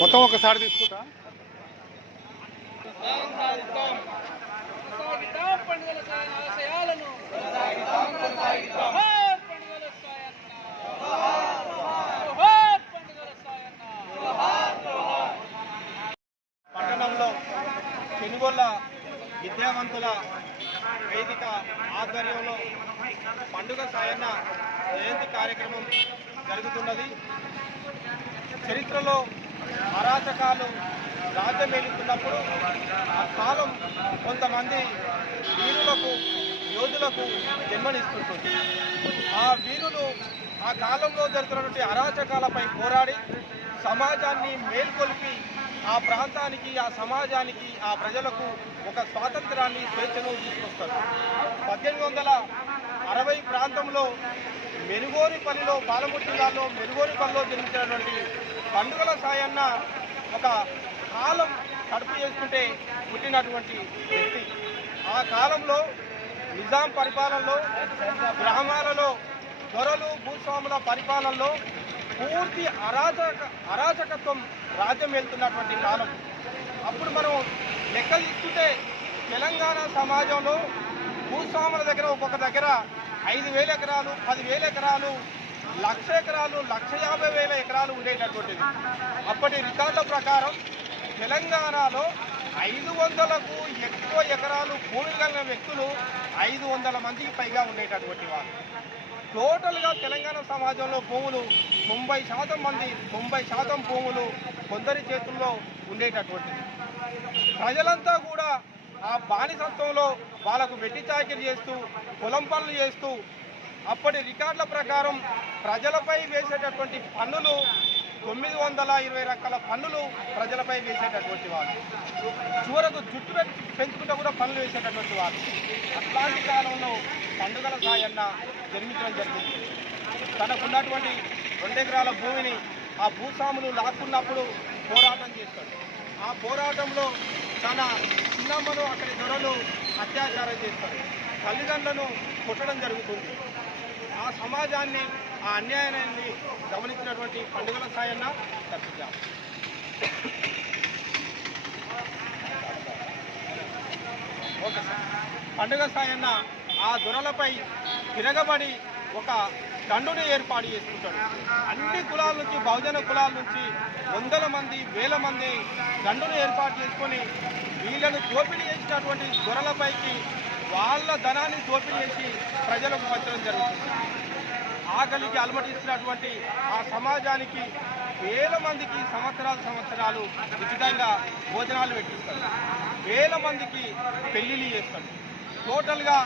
మొత్తం ఒకసారి తీసుకుంటా. పట్టణంలో పెనుగొల్ల విద్యావంతుల వేదిక ఆధ్వర్యంలో పండుగ సాయన్న జయంతి కార్యక్రమం జరుగుతున్నది. చరిత్రలో అరాచకాలు రాజ్యమేలుతున్నప్పుడు ఆ కాలం కొంతమంది వీరులకు యోధులకు జన్మనిస్తుంటుంది. ఆ వీరులు ఆ కాలంలో జరుగుతున్నటువంటి అరాచకాలపై పోరాడి సమాజాన్ని మేల్కొల్పి ఆ ప్రాంతానికి, ఆ సమాజానికి, ఆ ప్రజలకు ఒక స్వాతంత్రాన్ని, స్వేచ్ఛను తీసుకొస్తారు. 1860 ప్రాంతంలో మెరుగోనిపల్లిలో, పాలమూరు జిల్లాలో మెరుగోనిపల్లిలో జన్మించినటువంటి పండుగల సాయన్న ఒక కాలం కడుపు చేసుకుంటే పుట్టినటువంటి వ్యక్తి. ఆ కాలంలో నిజాం పరిపాలనలో, గ్రామాలలో దొరలు భూస్వాముల పరిపాలనలో పూర్తి అరాచకత్వం రాజ్యం వెళ్తున్నటువంటి కాలం. అప్పుడు మనం లెక్కలు తీసుకుంటే తెలంగాణ సమాజంలో భూస్వాముల దగ్గర ఒక్కొక్క దగ్గర 5,000 ఎకరాలు, 10,000 ఎకరాలు, 1,00,000 ఎకరాలు, 1,50,000 ఎకరాలు ఉండేటటువంటిది. అప్పటి రికార్డుల ప్రకారం తెలంగాణలో 500కు ఎక్కువ ఎకరాలు భూమి కలిగిన వ్యక్తులు 500 మందికి పైగా ఉండేటటువంటి వారు. టోటల్గా తెలంగాణ సమాజంలో భూములు 90% భూములు కొందరి చేతుల్లో ఉండేటటువంటిది. ప్రజలంతా కూడా ఆ బానిసత్వంలో వాళ్ళకు వెట్టి చాకిరీ చేస్తూ, పొలం పనులు చేస్తూ, అప్పటి రికార్డుల ప్రకారం ప్రజలపై వేసేటటువంటి పన్నులు 920 రకాల పన్నులు ప్రజలపై వేసేటటువంటి వాళ్ళు. చివరకు జుట్టు పెంచుకుంటూ కూడా పన్నులు వేసేటటువంటి వాళ్ళు. అట్లాంటి కాలంలో పండుగల సాయన్న జన్మించడం జరిగింది. తనకున్నటువంటి 2 ఎకరాల భూమిని ఆ భూస్వాములు లాక్కున్నప్పుడు పోరాటం చేస్తాడు. ఆ పోరాటంలో తన చిన్నమ్మను అక్కడి దొరలు అత్యాచారం చేస్తారు. తల్లిదండ్రులను కొట్టడం జరుగుతుంది. ఆ సమాజాన్ని, ఆ అన్యాయాన్ని గమనించినటువంటి పండుగల సాయన్న తప్పించారు. Okay sir. పండుగ సాయన్న ఆ దొరలపై తిరగబడి ఒక దండుని ఏర్పాటు చేసుకుంటాడు. అన్ని కులాల నుంచి, బహుజన కులాల నుంచి 100 మంది, 1000 మంది దండుని ఏర్పాటు చేసుకొని వీళ్ళను దోపిడీ చేసినటువంటి దొరలపైకి వాళ్ళ ధనాన్ని దోపిడీ చేసి ప్రజలకు పంచడం జరుగుతుంది. ఆకలికి అలమటిస్తున్నటువంటి ఆ సమాజానికి 1000 మందికి సంవత్సరాలు ఉచితంగా భోజనాలు పెట్టిస్తారు. 1000 మందికి పెళ్లిళ్ళు చేస్తారు. టోటల్గా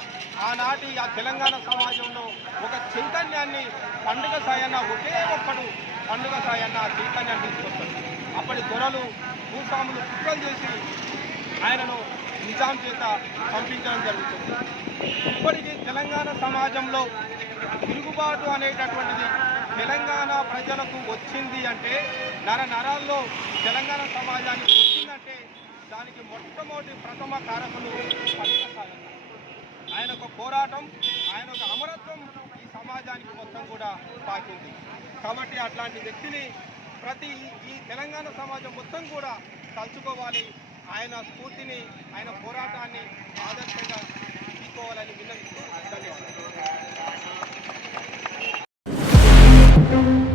ఆనాటి ఆ తెలంగాణ సమాజంలో ఒక చైతన్యాన్ని పండుగ సాయన్న ఒకే ఒక్కడు పండుగ సాయన్న చైతన్యాన్ని తీసుకొస్తాడు. అప్పటి దొరలు భూస్వాములు కుట్రలు చేసి ఆయనను నిజాం చేత పంపించడం జరుగుతుంది. ఇప్పటికీ తెలంగాణ సమాజంలో తిరుగుబాటు అనేటటువంటిది తెలంగాణ ప్రజలకు వచ్చింది అంటే, నరాల్లో తెలంగాణ సమాజానికి వచ్చిందంటే దానికి మొట్టమొదటి ప్రథమ కారకులు పండుగ సాయన్న. ఆయన ఒక పోరాటం, ఆయన ఒక అమరత్వం ఈ సమాజానికి మొత్తం కూడా తాకింది. కాబట్టి అట్లాంటి వ్యక్తిని ఈ తెలంగాణ సమాజం మొత్తం కూడా తలుచుకోవాలి. ఆయన స్ఫూర్తిని, ఆయన పోరాటాన్ని ఆదర్శంగా తీసుకోవాలని విన్నవిస్తూ ధన్యవాదాలు. చేస్తారు.